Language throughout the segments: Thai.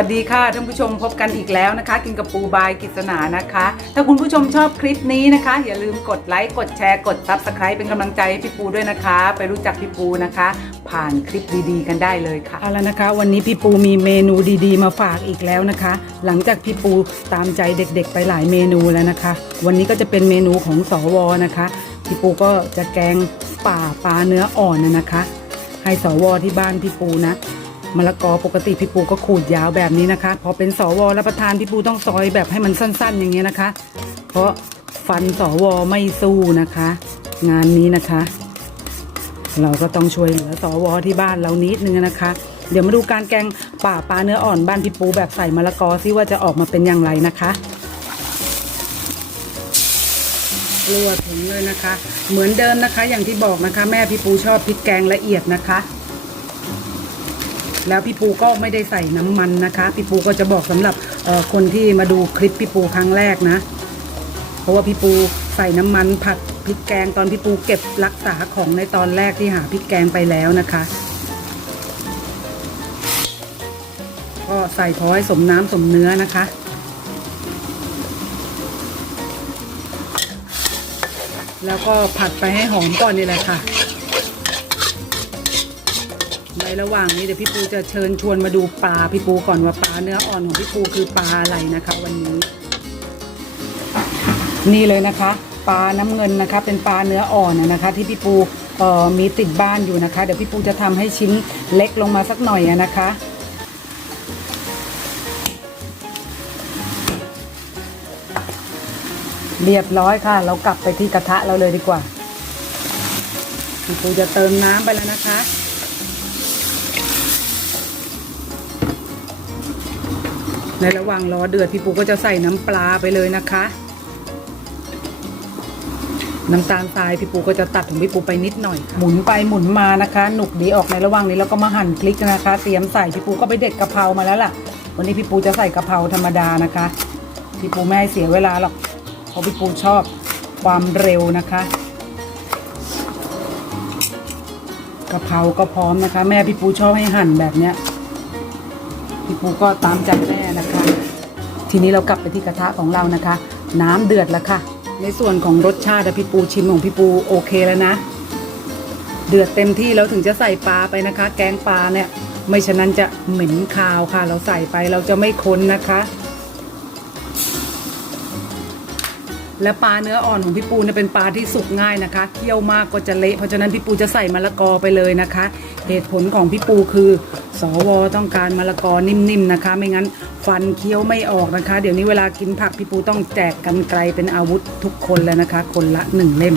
วัสดีค่ะท่านผู้ชมพบกันอีกแล้วนะคะ กินกับปูบายกิษณานะคะ ถ้าคุณผู้ชมชอบคลิปนี้นะคะ อย่าลืมกดไลค์กดแชร์กด Subscribe เป็นกำลังใจให้พี่ปูด้วยนะคะ ไปรู้จักพี่ปูนะคะ ผ่านคลิปดีๆ กันได้เลยค่ะเอาละนะคะ วันนี้พี่ปูมีเมนูดีๆ มาฝากอีกแล้วนะคะ หลังจากพี่ปูตามใจเด็กๆ ไปหลายเมนูแล้วนะคะ วันนี้ก็จะเป็นเมนูของสวนะคะพี่ปูก็จะแกงป่าปลาเนื้ออ่อนนะนะคะ ให้สวที่บ้านพี่ปูนะ มะละกอปกติพี่ปูก็ขูดยาวแบบนี้นะคะ พอเป็นสวรับประทานพี่ปูต้องซอยแบบให้มันสั้น ๆ อย่างเงี้ยนะคะ เพราะฟันสวไม่สู้นะคะ งานนี้นะคะ เราก็ต้องช่วยเหลือสวที่บ้านเรานิดนึงนะคะ เดี๋ยวมาดูการแกงป่าปลาเนื้ออ่อนบ้านพี่ปูแบบใส่มะละกอซิว่าจะออกมาเป็นอย่างไรนะคะเลือถึงเลยนะคะ เหมือนเดิมนะคะ อย่างที่บอกนะคะ แม่พี่ปูชอบพริกแกงละเอียดนะคะ แล้วพี่ปูก็ไม่ได้ใส่น้ำมันนะคะ พี่ปูก็จะบอกสำหรับคนที่มาดูคลิปพี่ปูครั้งแรกนะ เพราะว่าพี่ปูใส่น้ำมันผัดพริกแกงตอนพี่ปูเก็บรักษาของในตอนแรกที่หาพริกแกงไปแล้วนะคะ ก็ใส่พอให้สมน้ำสมเนื้อนะคะแล้วก็ผัดไปให้หอมก่อนนี่แหละค่ะ ในระหว่างนี้เดี๋ยวพี่ปูจะเชิญชวนมาดูปลาพี่ปูก่อนว่าปลาเนื้ออ่อนของพี่ปูคือปลาอะไรนะคะ วันนี้ นี่เลยนะคะ ปลาน้ำเงินนะคะ เป็นปลาเนื้ออ่อนนะคะ ที่พี่ปูมีติดบ้านอยู่นะคะ เดี๋ยวพี่ปูจะทำให้ชิ้นเล็กลงมาสักหน่อยนะคะเรียบร้อยค่ะ เรากลับไปที่กระทะเราเลยดีกว่าพี่ปูจะเติมน้ำไปแล้วนะคะ ในระหว่างรอเดือดพี่ปูก็จะใส่น้ำปลาไปเลยนะคะ น้ำตาลทรายพี่ปูก็จะตัดของพี่ปูไปนิดหน่อยค่ะหมุนไปหมุนมานะคะ หนุกดีออกในระหว่างนี้แล้วก็มาหั่นพริกนะคะ เตรียมใส่พี่ปูก็ไปเด็ดกะเพรามาแล้วล่ะ วันนี้พี่ปูจะใส่กะเพราธรรมดานะคะพี่ปูไม่ให้เสียเวลาหรอกเพราะพี่ปูชอบความเร็วนะคะกะเพราก็พร้อมนะคะ แม่พี่ปูชอบให้หั่นแบบเนี้ย พี่ปูก็ตามใจแม่นะคะ ทีนี้เรากลับไปที่กระทะของเรานะคะ น้ำเดือดแล้วค่ะ ในส่วนของรสชาติพี่ปูชิมของพี่ปูโอเคแล้วนะ เดือดเต็มที่แล้วถึงจะใส่ปลาไปนะคะ แกงปลาเนี่ย ไม่ฉะนั้นจะเหม็นคาวค่ะ เราใส่ไปเราจะไม่ค้นนะคะ และปลาเนื้ออ่อนของพี่ปูเนี่ยเป็นปลาที่สุกง่ายนะคะเคี่ยวมากก็จะเละเพราะฉะนั้นพี่ปูจะใส่มะละกอไปเลยนะคะ เหตุผลของพี่ปูคือ สวต้องการมะละกอนิ่มๆนะคะ ไม่งั้นฟันเคี้ยวไม่ออกนะคะ เดี๋ยวนี้เวลากินผักพี่ปูต้องแจกกันไกลเป็นอาวุธทุกคนแล้วนะคะ คนละหนึ่งเล่ม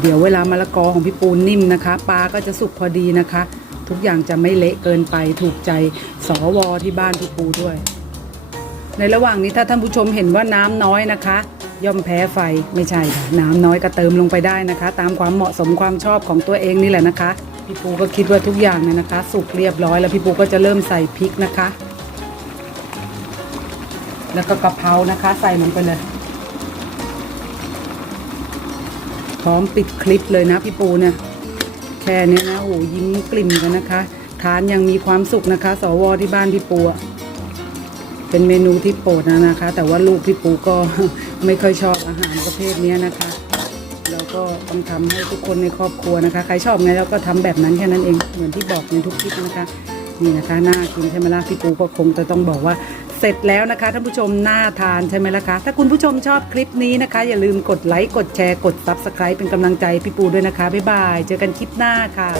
เดี๋ยวเวลามะละกอของพี่ปูนิ่มนะคะ ปลาก็จะสุกพอดีนะคะ ทุกอย่างจะไม่เละเกินไปถูกใจสวที่บ้านพี่ปูด้วย ในระหว่างนี้ถ้าท่านผู้ชมเห็นว่าน้ำน้อยนะคะ ย่อมแพ้ไฟไม่ใช่ค่ะน้ำน้อยก็เติมลงไปได้นะคะ ตามความเหมาะสมความชอบของตัวเองนี่แหละนะคะพี่ปูก็คิดว่าทุกอย่างเนี่ยนะคะ สุกเรียบร้อยแล้วพี่ปูก็จะเริ่มใส่พริกนะคะ แล้วก็กะเพรานะคะ ใส่ลงไปเลยพร้อมปิดคลิปเลยนะพี่ปูเนี่ยแค่นี้นะโอ้ยิ้มกลิ่มกันนะคะ ทานยังมีความสุขนะคะ สวที่บ้านพี่ปูอะ เป็นเมนูที่โปรดนะนะคะ แต่ว่าลูกพี่ปูก็ไม่ค่อยชอบอาหารประเภทนี้นะคะเราก็ต้องทำให้ทุกคนในครอบครัวนะคะ ใครชอบไงเราก็ทำแบบนั้นแค่นั้นเองเหมือนที่บอกในทุกคลิปนะคะนี่นะคะน่ากินใช่ไหมล่ะพี่ปูก็คงจะต้องบอกว่าเสร็จแล้วนะคะท่านผู้ชมน่าทานใช่ไหมล่ะคะ ถ้าคุณผู้ชมชอบคลิปนี้นะคะ อย่าลืมกดไลค์กดแชร์กด Subscribe เป็นกำลังใจพี่ปูด้วยนะคะบ๊ายบายเจอกันคลิปหน้าค่ะ